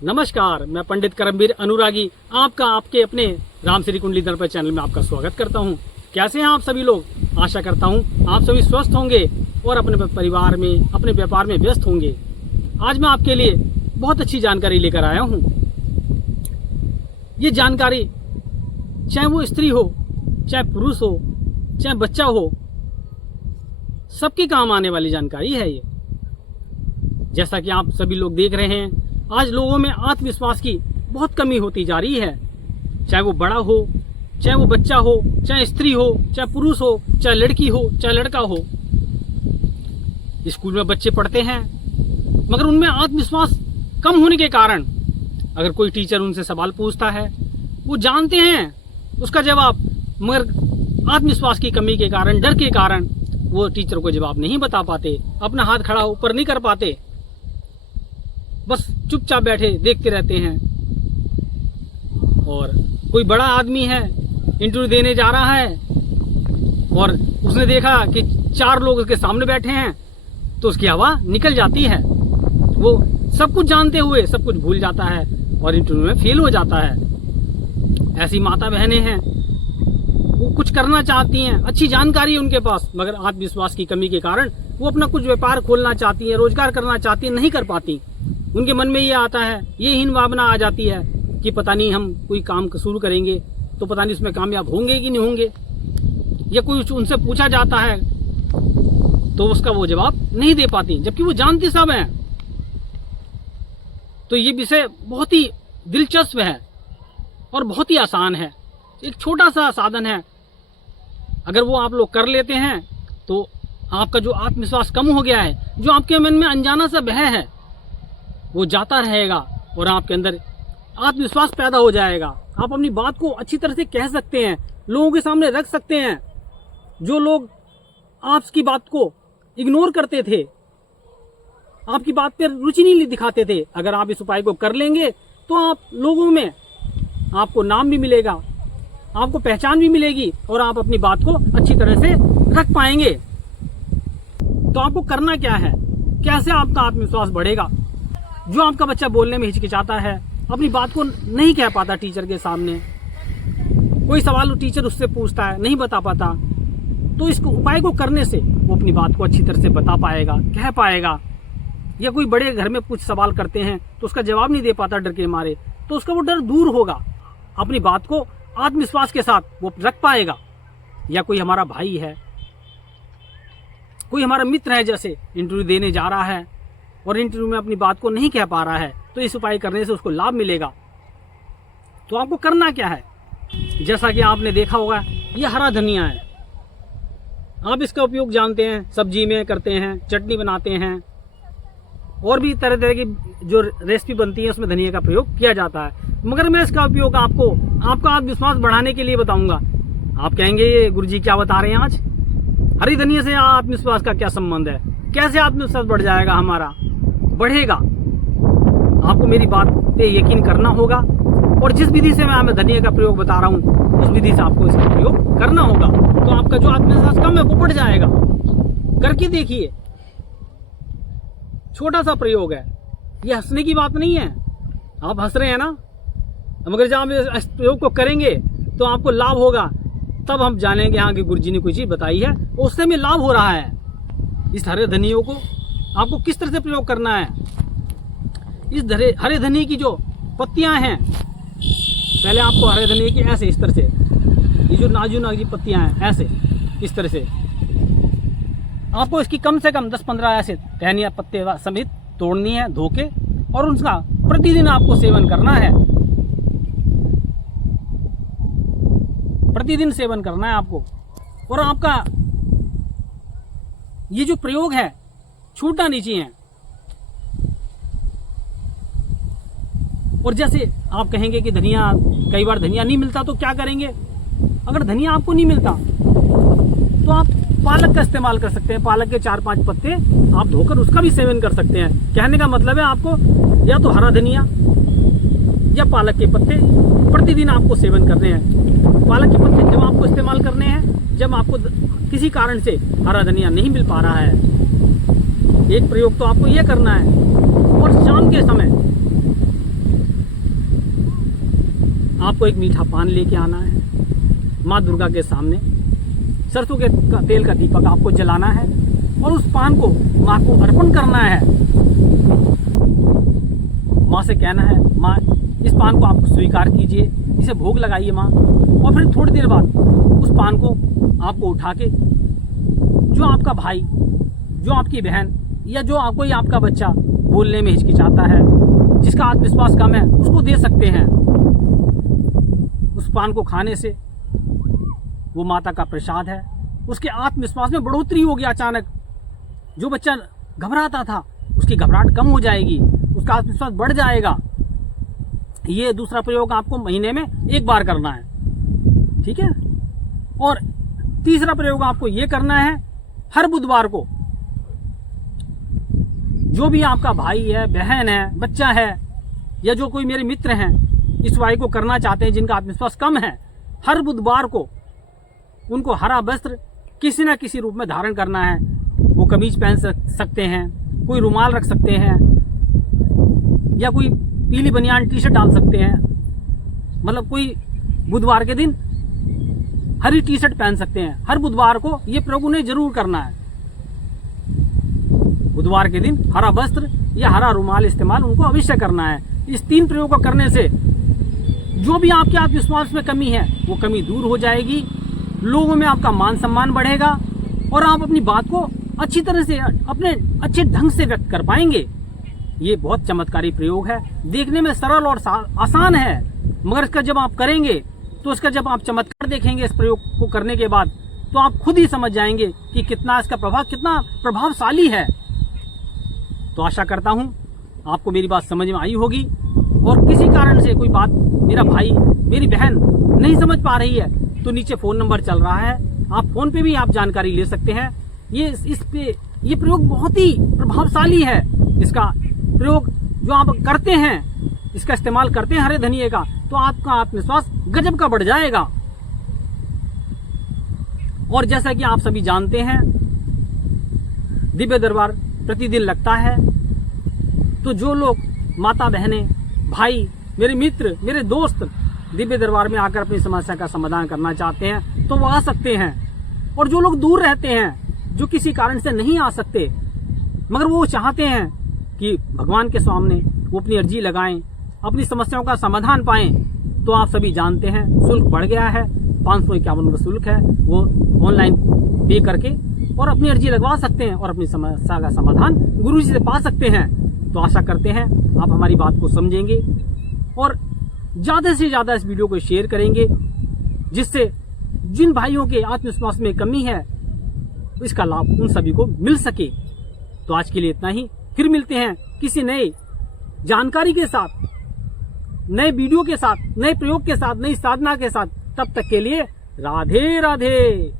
नमस्कार, मैं पंडित करमवीर अनुरागी आपका आपके अपने राम श्री कुंडली दर्पण चैनल में आपका स्वागत करता हूं। कैसे हैं आप सभी लोग? आशा करता हूं आप सभी स्वस्थ होंगे और अपने परिवार में, अपने व्यापार में व्यस्त होंगे। आज मैं आपके लिए बहुत अच्छी जानकारी लेकर आया हूं। ये जानकारी चाहे वो स्त्री हो, चाहे पुरुष हो, चाहे बच्चा हो, सबके काम आने वाली जानकारी है ये। जैसा कि आप सभी लोग देख रहे हैं, आज लोगों में आत्मविश्वास की बहुत कमी होती जा रही है। चाहे वो बड़ा हो, चाहे वो बच्चा हो, चाहे स्त्री हो, चाहे पुरुष हो, चाहे लड़की हो, चाहे लड़का हो। स्कूल में बच्चे पढ़ते हैं मगर उनमें आत्मविश्वास कम होने के कारण अगर कोई टीचर उनसे सवाल पूछता है, वो जानते हैं उसका जवाब, मगर आत्मविश्वास की कमी के कारण, डर के कारण वो टीचर को जवाब नहीं बता पाते, अपना हाथ खड़ा ऊपर नहीं कर पाते, बस चुपचाप बैठे देखते रहते हैं। और कोई बड़ा आदमी है, इंटरव्यू देने जा रहा है और उसने देखा कि 4 लोग उसके सामने बैठे हैं, तो उसकी हवा निकल जाती है। वो सब कुछ जानते हुए सब कुछ भूल जाता है और इंटरव्यू में फेल हो जाता है। ऐसी माता बहनें हैं, वो कुछ करना चाहती हैं, अच्छी जानकारी है उनके पास, मगर आत्मविश्वास की कमी के कारण वो अपना कुछ व्यापार खोलना चाहती हैं, रोजगार करना चाहती हैं, नहीं कर पाती। उनके मन में ये आता है, ये हीन भावना आ जाती है कि पता नहीं हम कोई काम शुरू करेंगे तो पता नहीं उसमें कामयाब होंगे कि नहीं होंगे, या कोई उनसे पूछा जाता है तो उसका वो जवाब नहीं दे पाती, जबकि वो जानती सब हैं। तो ये विषय बहुत ही दिलचस्प है और बहुत ही आसान है। एक छोटा सा साधन है, अगर वो आप लोग कर लेते हैं तो आपका जो आत्मविश्वास कम हो गया है, जो आपके मन में अनजाना सा भय है, वो जाता रहेगा और आपके अंदर आत्मविश्वास पैदा हो जाएगा। आप अपनी बात को अच्छी तरह से कह सकते हैं, लोगों के सामने रख सकते हैं। जो लोग आपकी बात को इग्नोर करते थे, आपकी बात पर रुचि नहीं दिखाते थे, अगर आप इस उपाय को कर लेंगे तो आप लोगों में आपको नाम भी मिलेगा, आपको पहचान भी मिलेगी और आप अपनी बात को अच्छी तरह से रख पाएंगे। तो आपको करना क्या है, कैसे आपका आत्मविश्वास बढ़ेगा? जो आपका बच्चा बोलने में हिचकिचाता है, अपनी बात को नहीं कह पाता टीचर के सामने, कोई सवाल टीचर उससे पूछता है, नहीं बता पाता, तो इस उपाय को करने से वो अपनी बात को अच्छी तरह से बता पाएगा, कह पाएगा। या कोई बड़े घर में कुछ सवाल करते हैं तो उसका जवाब नहीं दे पाता डर के मारे, तो उसका वो डर दूर होगा, अपनी बात को आत्मविश्वास के साथ वो रख पाएगा। या कोई हमारा भाई है, कोई हमारा मित्र है, जैसे इंटरव्यू देने जा रहा है और इंटरव्यू में अपनी बात को नहीं कह पा रहा है, तो इस उपाय करने से उसको लाभ मिलेगा। तो आपको करना क्या है? जैसा कि आपने देखा होगा, ये हरा धनिया है। आप इसका उपयोग जानते हैं, सब्जी में करते हैं, चटनी बनाते हैं, और भी तरह तरह की जो रेसिपी बनती है उसमें धनिया का प्रयोग किया जाता है। मगर मैं इसका उपयोग आपको आपका आत्मविश्वास बढ़ाने के लिए बताऊंगा। आप कहेंगे ये गुरुजी क्या बता रहे हैं आज, हरी धनिया से आत्मविश्वास का क्या संबंध है, कैसे आत्मविश्वास बढ़ जाएगा हमारा? बढ़ेगा। आपको मेरी बात पे यकीन करना होगा और जिस विधि से मैं धनिया का प्रयोग बता रहा हूँ उस विधि से आपको इसका प्रयोग करना होगा, तो आपका जो आत्मविश्वास कम है वो बढ़ जाएगा। करके देखिए, छोटा सा प्रयोग है, ये हंसने की बात नहीं है। आप हंस रहे हैं ना, मगर जब आप इस प्रयोग को करेंगे तो आपको लाभ होगा, तब हम जानेंगे हाँ कि गुरुजी ने कोई चीज बताई है, उससे हमें लाभ हो रहा है। इस हरे धनियों को आपको किस तरह से प्रयोग करना है? इस हरे धनिये की जो पत्तियां हैं, पहले आपको हरे धनिये की ऐसे इस तरह से, ये जो नाजुक नाजुक पत्तियां हैं ऐसे इस तरह से, आपको इसकी कम से कम 10-15 ऐसे टहनियां पत्ते समेत तोड़नी है, धो के, और उसका प्रतिदिन आपको सेवन करना है। प्रतिदिन सेवन करना है आपको, और आपका ये जो प्रयोग है छूटना नहीं चाहिए। और जैसे आप कहेंगे कि धनिया, कई बार धनिया नहीं मिलता तो क्या करेंगे? अगर धनिया आपको नहीं मिलता तो आप पालक का इस्तेमाल कर सकते हैं। पालक के 4-5 पत्ते आप धोकर उसका भी सेवन कर सकते हैं। कहने का मतलब है आपको या तो हरा धनिया या पालक के पत्ते प्रतिदिन आपको सेवन करने हैं। पालक के पत्ते जब आपको इस्तेमाल करने हैं जब आपको किसी कारण से हरा धनिया नहीं मिल पा रहा है। एक प्रयोग तो आपको यह करना है। और शाम के समय आपको एक मीठा पान लेके आना है, माँ दुर्गा के सामने सरसों के तेल का दीपक आपको जलाना है और उस पान को माँ को अर्पण करना है। माँ से कहना है, माँ इस पान को आप स्वीकार कीजिए, इसे भोग लगाइए माँ। और फिर थोड़ी देर बाद उस पान को आपको उठा के जो आपका भाई, जो आपकी बहन या जो कोई आपका बच्चा बोलने में हिचकिचाता है, जिसका आत्मविश्वास कम है, उसको दे सकते हैं। उस पान को खाने से वो माता का प्रसाद है, उसके आत्मविश्वास में बढ़ोतरी होगी। अचानक जो बच्चा घबराता था उसकी घबराहट कम हो जाएगी, उसका आत्मविश्वास बढ़ जाएगा। ये दूसरा प्रयोग आपको महीने में एक बार करना है, ठीक है। और तीसरा प्रयोग आपको ये करना है, हर बुधवार को जो भी आपका भाई है, बहन है, बच्चा है या जो कोई मेरे मित्र हैं इस उपाय को करना चाहते हैं, जिनका आत्मविश्वास कम है, हर बुधवार को उनको हरा वस्त्र किसी न किसी रूप में धारण करना है। वो कमीज पहन सकते हैं, कोई रुमाल रख सकते हैं या कोई पीली बनियान टी शर्ट डाल सकते हैं। मतलब कोई बुधवार के दिन हरी टी शर्ट पहन सकते हैं। हर बुधवार को ये प्रयोग उन्हें जरूर करना है। बुधवार के दिन हरा वस्त्र या हरा रुमाल इस्तेमाल उनको अवश्य करना है। इस 3 प्रयोग को करने से जो भी आपके आत्मविश्वास में कमी है वो कमी दूर हो जाएगी, लोगों में आपका मान सम्मान बढ़ेगा और आप अपनी बात को अच्छी तरह से, अपने अच्छे ढंग से व्यक्त कर पाएंगे। ये बहुत चमत्कारी प्रयोग है, देखने में सरल और आसान है, मगर इसका जब आप करेंगे तो इसका जब आप चमत्कार देखेंगे इस प्रयोग को करने के बाद, तो आप खुद ही समझ जाएंगे कि कितना इसका प्रभाव कितना प्रभावशाली है। तो आशा करता हूं आपको मेरी बात समझ में आई होगी। और किसी कारण से कोई बात मेरा भाई, मेरी बहन नहीं समझ पा रही है तो नीचे फोन नंबर चल रहा है, आप फोन पे भी आप जानकारी ले सकते हैं। ये प्रयोग बहुत ही प्रभावशाली है। इसका प्रयोग जो आप करते हैं, इसका इस्तेमाल करते हैं हरे धनिये का, तो आपका आत्मविश्वास गजब का बढ़ जाएगा। और जैसा कि आप सभी जानते हैं, दिव्य दरबार प्रतिदिन लगता है। तो जो लोग माता बहनें, भाई, मेरे मित्र, मेरे दोस्त दिव्य दरबार में आकर अपनी समस्या का समाधान करना चाहते हैं तो वो आ सकते हैं। और जो लोग दूर रहते हैं, जो किसी कारण से नहीं आ सकते, मगर वो चाहते हैं कि भगवान के सामने वो अपनी अर्जी लगाएं, अपनी समस्याओं का समाधान पाएं, तो आप सभी जानते हैं शुल्क बढ़ गया है। 551 का शुल्क है, वो ऑनलाइन पे करके और अपनी अर्जी लगवा सकते हैं और अपनी समस्या का समाधान गुरु जी से पा सकते हैं। तो आशा करते हैं आप हमारी बात को समझेंगे और ज्यादा से ज्यादा इस वीडियो को शेयर करेंगे, जिससे जिन भाइयों के आत्मविश्वास में कमी है इसका लाभ उन सभी को मिल सके। तो आज के लिए इतना ही, फिर मिलते हैं किसी नए जानकारी के साथ, नए वीडियो के साथ, नए प्रयोग के साथ, नई साधना के साथ। तब तक के लिए राधे राधे।